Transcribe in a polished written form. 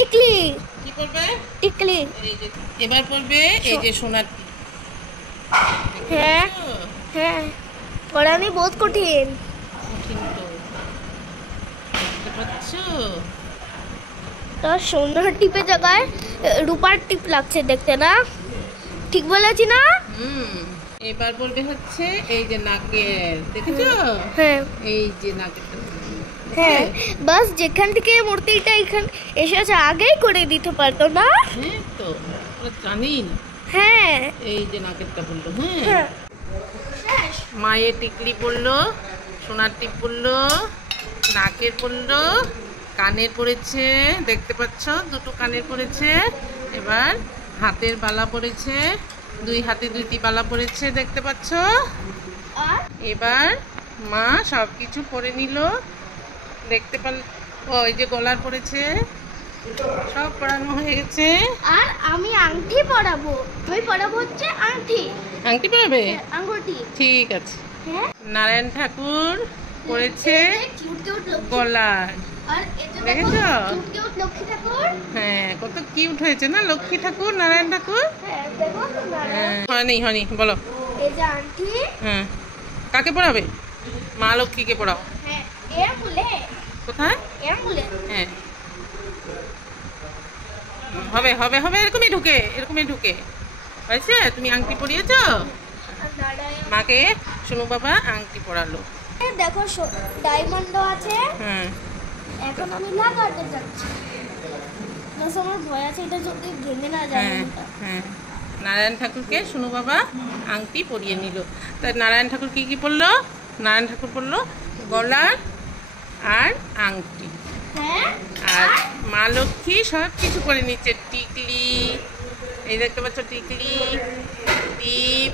টিকলি। কি পড়বে? টিকলি। এই যে এবার পড়বে এই যে সোনার টিপ। হ্যাঁ হ্যাঁ, পড়ানি বহুত কঠিন। কঠিন তো, দেখতে পাচ্ছ? তো সোনার টিপের জায়গায় রূপার টিপ লাগছে দেখতে, না? ঠিক বলেছি না? এবার পড়বে হচ্ছে এই যে নাকের, দেখেছো? হ্যাঁ এই যে নাকেরটা। হ্যাঁ, বাস যেখান থেকে মূর্তিটা এখানে এসেছে আগেই করে দিতে পারতো না? হ্যাঁ তো, ওরা জানি না। হ্যাঁ এই যে নাকেরটা বললো। হ্যাঁ, মায়ের টিকলি পড়লো, সোনার টিপ পড়লো, নাকের পড়লো, কানের পড়েছে, দেখতে পাচ্ছ দুটো কানের পড়েছে। এবার হাতের বালা পড়েছে, দুই হাতে দুইটি বালা পড়েছে, দেখতে পাচ্ছ? আর এবার মা সব কিছু পরে নিল, দেখতে পাল। ওই যে গলার পড়েছে, সব পরানো হয়ে গেছে। আর আমি আংটি পরাবো। আমি পরাবো হচ্ছে আংটি। আংটি পরাবে? আঙ্গুটি। ঠিক আছে। হ্যাঁ, নারায়ণ ঠাকুর পড়েছে কিউট কিউট লক্ষ্মী। গলার, আর এটা দেখেছো? কিউট কিউট লক্ষ্মী ঠাকুর। হ্যাঁ, কত কিউট হয়েছে না লক্ষ্মী ঠাকুর, নারায়ণ ঠাকুর। হ্যাঁ, দেখো তো নারায়ণ। হয়নি হয়নি, বলো। এই যে আংটি। হ্যাঁ, কাকে পড়াবে? মা লক্ষ্মীকে পড়াও। হ্যাঁ, এর মুলে। কোথায়? এর মুলে। হ্যাঁ, হবে হবে হবে, এরকমই ঢুকে, এরকমই ঢুকে। হয়েছে? তুমি আংটি পরিয়েছো? আর নারায়ণ। মাকে সোনু বাবা আংটি পরালো। দেখো ডায়মন্ড আছে। হ্যাঁ, এখন আমি লাগাতে যাচ্ছি। না, আমার ভয় আছে এটা যদি ভেঙে না যায়। হ্যাঁ হ্যাঁ, নারায়ণ ঠাকুরকে সোনু বাবা আংটি পরিয়ে নিল। তাই নারায়ণ ঠাকুর কি কি পরলো? নারায়ণ ঠাকুর পরলো গলার আর আংটি। হ্যাঁ, আর মা লক্ষ্মী সব কিছু করে নিচ্ছে, টিকলি, এই দেখতে পাচ্ছ টিকলি, টিপ,